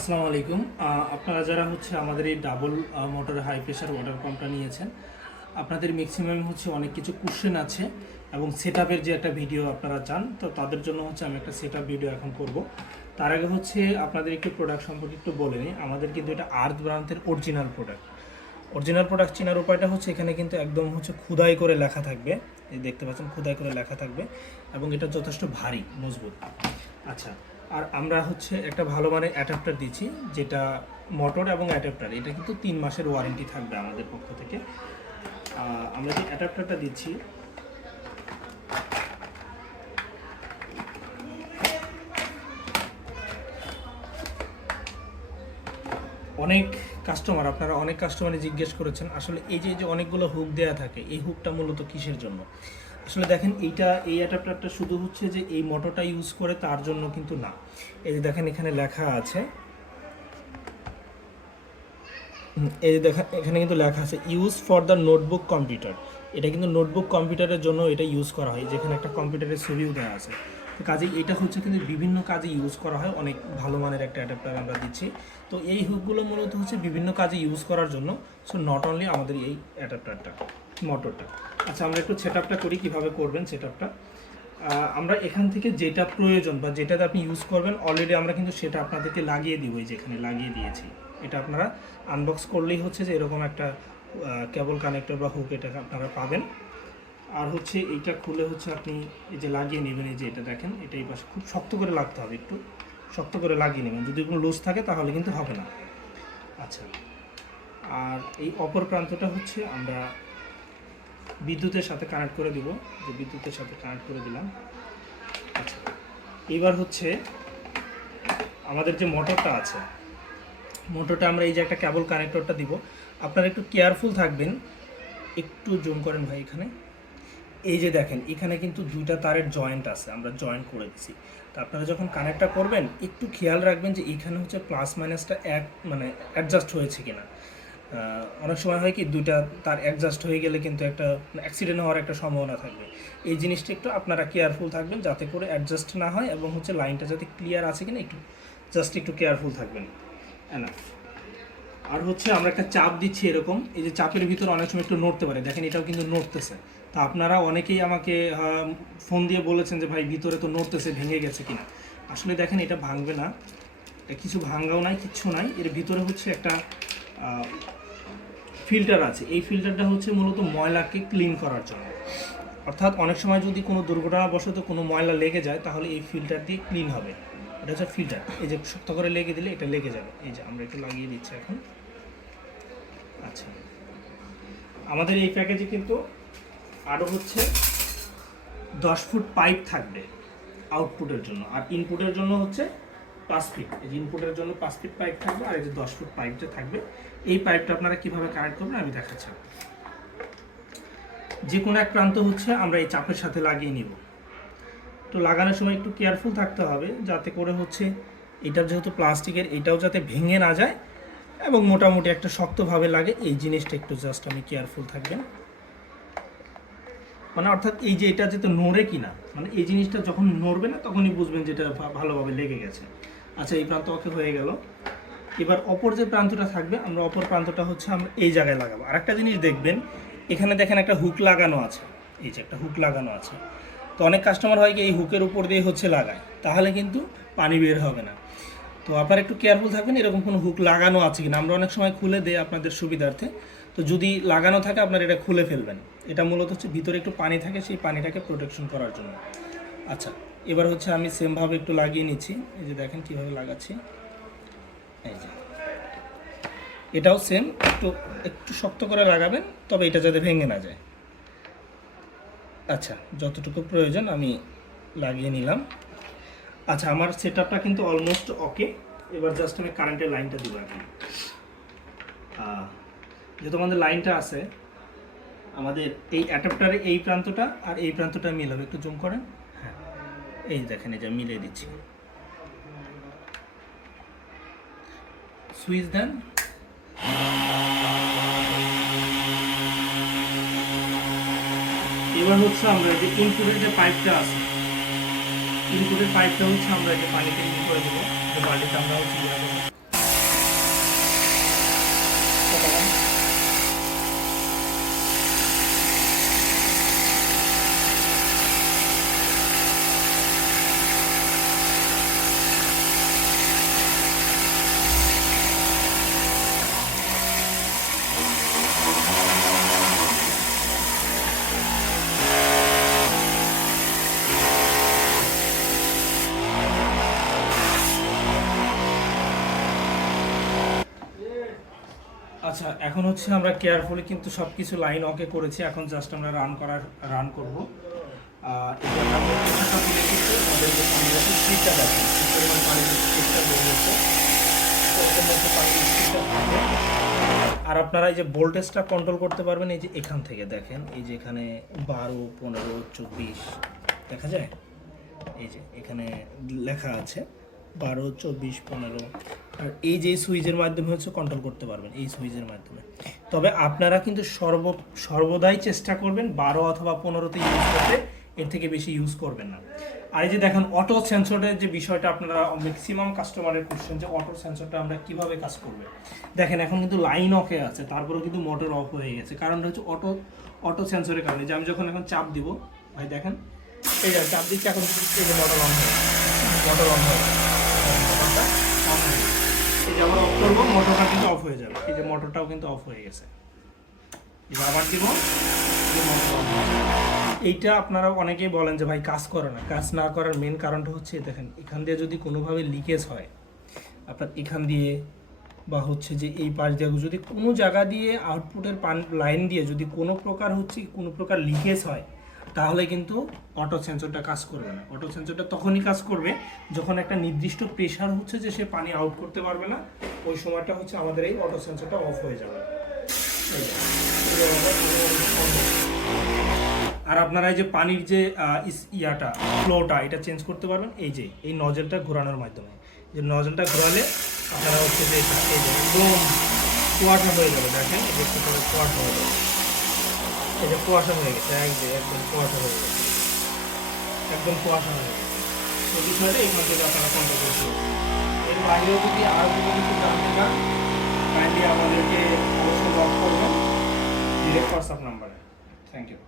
আসসালামু আলাইকুম। আপনারা যারা আমাদের এই double motor high pressure water পাম্পটা নিয়েছেন, আপনাদের ম্যাক্সিমাম অনেক কিছু কোশ্চেন আছে এবং সেটআপের যে একটা ভিডিও আপনারা চান, তো তাদের জন্য আমি একটা সেটআপ ভিডিও এখন করব। তার আগে আপনাদের একটু প্রোডাক্ট সম্পর্কে একটু বলে নিই। আমাদের কিন্তু এটা আর্থ ব্র্যান্ডের অরিজিনাল প্রোডাক্ট চেনার উপায়টা এখানে কিন্তু একদম খোদাই করে লেখা থাকবে। এই দেখতে পাচ্ছেন খোদাই করে লেখা থাকবে এবং এটা যথেষ্ট ভারী মজবুত। আচ্ছা, আর আমরা একটা ভালো মানের অ্যাডাপ্টার দিচ্ছি, যেটা মোটর এবং অ্যাডাপ্টার এটা কিন্তু 3 মাসের ওয়ারেন্টি থাকবে আমাদের পক্ষ থেকে। আমরা যে অ্যাডাপ্টারটা দিচ্ছি অনেক কাস্টমারই জিজ্ঞেস করেছেন আসলে এই যে অনেকগুলো হুক দেয়া থাকে, এই হুকটা মূলত কিসের জন্য। আসলে দেখেন এই অ্যাডাপ্টারটা শুধু যে এই মোটরটা ইউজ করে তার জন্য কিন্তু না। এই যে দেখেন এখানে লেখা আছে, এই যে দেখেন এখানে কিন্তু লেখা আছে use for the notebook computer. এটা কিন্তু নোটবুক কম্পিউটারের জন্য এটা ইউজ করা হয়, যেখানে একটা কম্পিউটারের ছবিও দেওয়া আছে। তো কাজেই এটা কিন্তু বিভিন্ন কাজে ইউজ করা হয়। অনেক ভালো মানের একটা অ্যাডাপ্টার আমরা দিচ্ছি। তো এই হুকগুলো মূলত বিভিন্ন কাজে ইউজ করার জন্য। সো নট অনলি আমাদের এই অ্যাডাপ্টারটা, মোটরটা। আচ্ছা, আমরা একটু সেটআপটা করি, কিভাবে করবেন সেটআপটা। আমরা এখান থেকে যেটা প্রয়োজন বা যেটাতে আপনি ইউজ করবেন অলরেডি আমরা কিন্তু সেটা আপনাদেরকে লাগিয়ে দিব। এই যেখানে লাগিয়ে দিয়েছি, এটা আপনারা আনবক্স করলেই যে এরকম একটা কেবল কানেক্টর বা হুক এটা আপনারা পাবেন। আর এইটা খুলে আপনি এই যে লাগিয়ে নেবেন। এই যে এটা দেখেন, এটা এই পাশে খুব শক্ত করে লাগতে হবে, একটু শক্ত করে লাগিয়ে নেবেন। যদি কোনো লুজ থাকে তাহলে কিন্তু হবে না। আচ্ছা, আর এই অপর প্রান্তটা আমরা বিদ্যুতের সাথে কানেক্ট করে দিব। যে বিদ্যুতের সাথে কানেক্ট করে দিলাম। আচ্ছা, এবার আমাদের যে মোটরটা আছে, মোটরটা আমরা এই যে একটা কেবল কানেক্টরটা দিব। আপনারা একটু কেয়ারফুল থাকবেন। একটু জুম করেন ভাই। এখানে এই যে দেখেন, এখানে কিন্তু দুইটা তারের জয়েন্ট আছে, আমরা জয়েন্ট করে দিছি। তো আপনারা যখন কানেক্টটা করবেন একটু খেয়াল রাখবেন যে এখানে প্লাস মাইনাসটা মানে অ্যাডজাস্ট হয়েছে কিনা। অনেক সময় হয় কি দুইটা তার অ্যাডজাস্ট হয়ে গেলে কিন্তু একটা অ্যাক্সিডেন্ট হওয়ার একটা সম্ভাবনা থাকবে। এই জিনিসটা একটু আপনারা কেয়ারফুল থাকবেন যাতে করে অ্যাডজাস্ট না হয়, এবং লাইনটা যাতে ক্লিয়ার আছে কিনা একটু কেয়ারফুল থাকবেন। এনাফ। আর আমরা একটা চাপ দিচ্ছি এরকম, এই যে চাপের ভিতরে অনেক সময় একটু নড়তে পারে। দেখেন এটাও কিন্তু নড়তেছে। তা আপনারা অনেকেই আমাকে ফোন দিয়ে বলেছেন যে ভাই ভিতরে তো নড়তেছে, ভেঙে গেছে কিনা। আসলে দেখেন এটা ভাঙবে না, এটা কিছু ভাঙাও নাই, কিচ্ছু নাই। এর ভিতরে একটা ফিল্টার আছে। এই ফিল্টারটা মূলত ময়লাকে ক্লিন করার জন্য। অর্থাৎ অনেক সময় যদি কোনো দুর্ঘটনাবশত কোনো ময়লা লেগে যায় তাহলে এই ফিল্টার দিয়ে ক্লিন হবে। এটা ফিল্টার। এই যে শক্ত করে লেগে দিলে এটা লেগে যাবে। এই যে আমরা একটু লাগিয়ে দিচ্ছি এখন। আচ্ছা, আমাদের এই প্যাকেজে কিন্তু আরও 10 ফুট পাইপ থাকবে আউটপুটের জন্য, আর ইনপুটের জন্য 5 ফিট। এই যে ইনপুটের জন্য 5 ফিট পাইপ থাকবে, আর এই যে 10 ফুট পাইপটা থাকবে। এই পাইপটা আপনারা কীভাবে কানেক্ট করবেন আমি দেখাচ্ছি। যে কোনো এক প্রান্ত আমরা এই চাপের সাথে লাগিয়ে নিব। তো লাগানোর সময় একটু কেয়ারফুল থাকতে হবে যাতে করে এটা যেহেতু প্লাস্টিকের, এটাও যাতে ভেঙে না যায় এবং মোটামুটি একটা শক্তভাবে লাগে। এই জিনিসটা একটু জাস্ট আমি কেয়ারফুল থাকবেন। মানে অর্থাৎ এই যে এটা যাতে নড়ে কিনা, মানে এই জিনিসটা যখন নড়বে না তখনই বুঝবেন যে এটা ভালোভাবে লেগে গেছে। আচ্ছা, এই প্রান্ত ওকে হয়ে গেল। এবার অপর যে প্রান্তটা থাকবে, আমরা অপর প্রান্তটা আমরা এই জায়গায় লাগাবো। আর একটা জিনিস দেখবেন, এখানে দেখেন একটা হুক লাগানো আছে। এই যে একটা হুক লাগানো আছে। তো অনেক কাস্টমার হয় কি এই হুকের উপর দিয়ে লাগায়, তাহলে কিন্তু পানি বের হবে না। তো আপনারা একটু কেয়ারফুল থাকবেন এরকম কোনো হুক লাগানো আছে কিনা। আমরা অনেক সময় খুলে দিই আপনাদের সুবিধার্থে। তো যদি লাগানো থাকে আপনারা এটা খুলে ফেলবেন। এটা মূলত ভিতরে একটু পানি থাকে, সেই পানিটাকে প্রোটেকশন করার জন্য। আচ্ছা, এবার আমি সেমভাবে একটু লাগিয়ে নিচ্ছি। এই যে দেখেন কীভাবে লাগাচ্ছি। এই যে এটাও সেম, একটু শক্ত করে লাগাবেন, তবে এটা যাতে ভেঙে না যায়। আচ্ছা, যতটুকু প্রয়োজন আমি লাগিয়ে নিলাম। আচ্ছা, আমার সেটআপটা কিন্তু অলমোস্ট ওকে। এবার জাস্ট আমি কারেন্টের লাইনটা দিব এখন। যেহেতু আমাদের লাইনটা আছে, আমাদের এই অ্যাডাপ্টারে এই প্রান্তটা আর এই প্রান্তটা মিলাবে। একটু জুম করেন। হ্যাঁ, এই দেখেন, এই যে মিলিয়ে দিচ্ছি। সুইচ দেন। এবার আমরা যে ইনপুটের যে পাইপটা আছে, ইনপুটের পাইপটা আমরা এই যে পানিতে ইন করে দেবো। বাল্টিতে আমরা আচ্ছা, এখন হচ্ছে আমরা কেয়ারফুলি কিন্তু সব কিছু লাইন ওকে করেছি, এখন জাস্ট আমরা রান করব। এটা আমরা কিছুটা তুলে কিন্তু আমাদের যে পানির স্পিডটা দেখেন কি পরিমাণ পানির স্পিডটা বেড়ে গেছে, এরকম মধ্যে পানির স্পিডটা থাকে। আর আপনারা এই যে ভোল্টেজটা কন্ট্রোল করতে পারবেন এই যে এখান থেকে দেখেন, এই যে এখানে 12, 15, 24 দেখা যায়, এই যে এখানে লেখা আছে 12, 24, 15। আর এই যে সুইচের মাধ্যমে হচ্ছে কন্ট্রোল করতে পারবেন, এই সুইচের মাধ্যমে। তবে আপনারা কিন্তু সর্বদাই চেষ্টা করবেন 12 অথবা 15তে ইউজ করতে, এর থেকে বেশি ইউজ করবেন না। আর এই যে দেখেন অটো সেন্সরের যে বিষয়টা, আপনারা ম্যাক্সিমাম কাস্টমারের কোশ্চেন যে অটো সেন্সরটা আমরা কিভাবে কাজ করবে। দেখেন এখন কিন্তু লাইন অফে আছে, তারপরেও কিন্তু মোটর অফ হয়ে গেছে, কারণটা হচ্ছে অটো সেন্সরের কারণে। যে আমি যখন এখন চাপ দিব, ভাই দেখেন এই যে চাপ দিচ্ছি, এখন এই যে মোটর অন হয়ে মোটর অন হয়ে মোটরটা অন হয়ে গেছে। এই যে আবার অফ করবো, মোটরটা কিন্তু অফ হয়ে যাবে, এই যে মোটরটাও কিন্তু অফ হয়ে গেছে। এবার আবার দিব, এইটা আপনারা অনেকেই বলেন যে ভাই কাজ করে না। কাজ না করার মেন কারণটা হচ্ছে দেখেন, এখান দিয়ে যদি কোনোভাবে লিকেজ হয়, আপনার এখান দিয়ে বা হচ্ছে যে এই পাশ দিয়ে যদি কোনো জায়গা দিয়ে আউটপুটের লাইন দিয়ে যদি কোনো প্রকার লিকেজ হয়, তাহলে কিন্তু অটো সেন্সরটা কাজ করবে না। অটো সেন্সরটা তখনই কাজ করবে যখন একটা নির্দিষ্ট প্রেশার হচ্ছে যে সে পানি আউট করতে পারবে না, ওই সময়টা হচ্ছে আমাদের এই অটো সেন্সরটা অফ হয়ে যাবে। আর আপনারা এই যে পানির যে ফ্লোটা এটা চেঞ্জ করতে পারবেন এই যে এই নজলটা ঘোরানোর মাধ্যমে। যে নজলটা ঘোরালে আপনারা হচ্ছে যে এটা এই যে একদম কুয়াশা হয়ে যাবে, দেখেন এই যে কুয়াশা হয়ে যাবে, এই যে কুয়াশা হয়ে গেছে, একদম কুয়াশা হয়ে গেছে, একদম কুয়াশা হয়ে গেছে। তো বিষয়টা এখান থেকে আপনারা কন্ট্রোল করতে পারবেন। এর বাইরেও যদি আরও কোনো কিছু জানতে চান, কাইন্ডলি আমাদেরকে অবশ্যই লক করবেন ডিরেক্ট হোয়াটসঅ্যাপ নাম্বারে। Thank you.